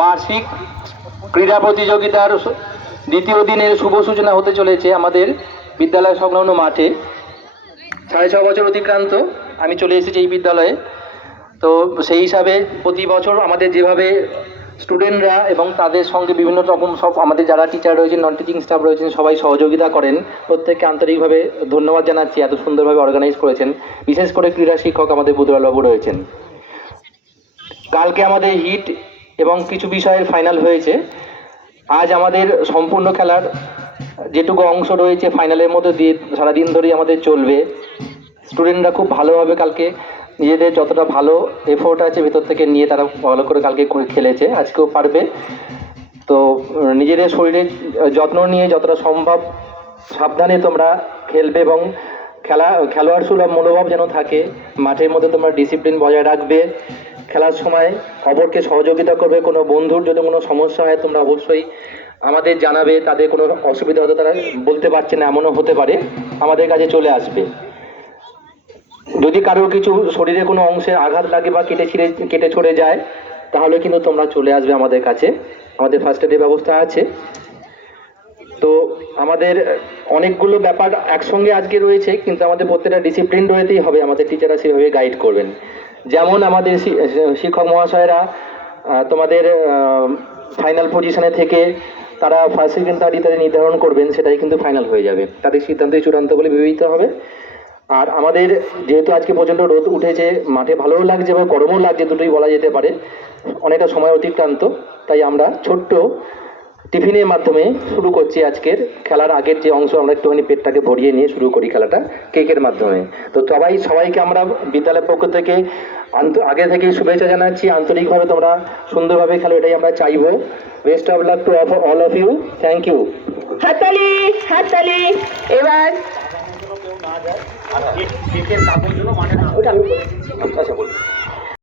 বার্ষিক ক্রীড়া প্রতিযোগিতার দ্বিতীয় দিনের শুভ সূচনা হতে চলেছে আমাদের বিদ্যালয় সংলগ্ন মাঠে। 6.5 বছর অতিক্রান্ত আমি চলে এসেছি এই বিদ্যালয়ে। তো সেই হিসাবে প্রতি বছর আমাদের যেভাবে স্টুডেন্টরা এবং তাদের সঙ্গে বিভিন্ন রকম সব আমাদের যারা টিচার রয়েছেন, নন টিচিং স্টাফ রয়েছেন, সবাই সহযোগিতা করেন। প্রত্যেককে আন্তরিকভাবে ধন্যবাদ জানাচ্ছি, এত সুন্দরভাবে অর্গানাইজ করেছেন। বিশেষ করে ক্রীড়া শিক্ষক আমাদের বুধলালবাবু রয়েছেন। কালকে আমাদের হিট এবং কিছু বিষয়ের ফাইনাল হয়েছে। আজ আমাদের সম্পূর্ণ খেলার যেটুকু অংশ রয়েছে ফাইনালের মধ্যে দিয়ে সারাদিন ধরেই আমাদের চলবে। স্টুডেন্টরা খুব ভালোভাবে কালকে নিজেদের যতটা ভালো এফোর্ট আছে ভেতর থেকে নিয়ে তারা ভালো করে কালকে খেলেছে, আজকেও পারবে। তো নিজেদের শরীরের যত্ন নিয়ে যতটা সম্ভব সাবধানে তোমরা খেলবে এবং খেলোয়াড় সুলভ মনোভাব যেন থাকে। মাঠের মধ্যে তোমরা ডিসিপ্লিন বজায় রাখবে। খেলার সময় অপরকে সহযোগিতা করবে। কোনো বন্ধুর যদি কোনো সমস্যা হয় তোমরা অবশ্যই আমাদের জানাবে। তাদের কোনো অসুবিধা হতে তারা বলতে পারছে না এমনও হতে পারে, আমাদের কাছে চলে আসবে। যদি কারোর কিছু শরীরে কোনো অংশে আঘাত লাগে বা কেটে ছড়ে যায় তাহলে কিন্তু তোমরা চলে আসবে আমাদের কাছে। আমাদের ফার্স্ট এডের ব্যবস্থা আছে। তো আমাদের অনেকগুলো ব্যাপার একসঙ্গে আজকে রয়েছে, কিন্তু আমাদের প্রত্যেকটা ডিসিপ্লিন রয়েতেই হবে। আমাদের টিচাররা সেভাবে গাইড করবেন। যেমন আমাদের শিক্ষক মহাশয়রা তোমাদের ফাইনাল পজিশনে থেকে তারা ফার্স্ট সেকেন্ড থার্ড ইত্যাদি নির্ধারণ করবেন, সেটাই কিন্তু ফাইনাল হয়ে যাবে। তাদের সিদ্ধান্তই চূড়ান্ত বলে বিবেচিত হবে। আর আমাদের যেহেতু আজকে প্রচণ্ড রোদ উঠেছে, মাঠে ভালোও লাগছে এবং গরমও লাগছে, দুটোই বলা যেতে পারে। অনেকটা সময় অতিক্রান্ত, তাই আমরা ছোট্ট টিফিনের মাধ্যমে শুরু করছি আজকের খেলার আগের যে অংশ। আমরা একটুখানি পেটটাকে ভরিয়ে নিয়ে শুরু করি খেলাটা কেকের মাধ্যমে। তো সবাইকে আমরা বিদ্যালয়ের পক্ষ থেকে আগে থেকেই শুভেচ্ছা জানাচ্ছি। আন্তরিকভাবে তোমরা সুন্দরভাবে খেলো, এটাই আমরা চাইবো। Best of luck to all of you. Thank you. হাততালি হাততালি। এবার কেকের কাপড় জন্য মাঠে না, ওটা আমি বলছি। আচ্ছা বলুন।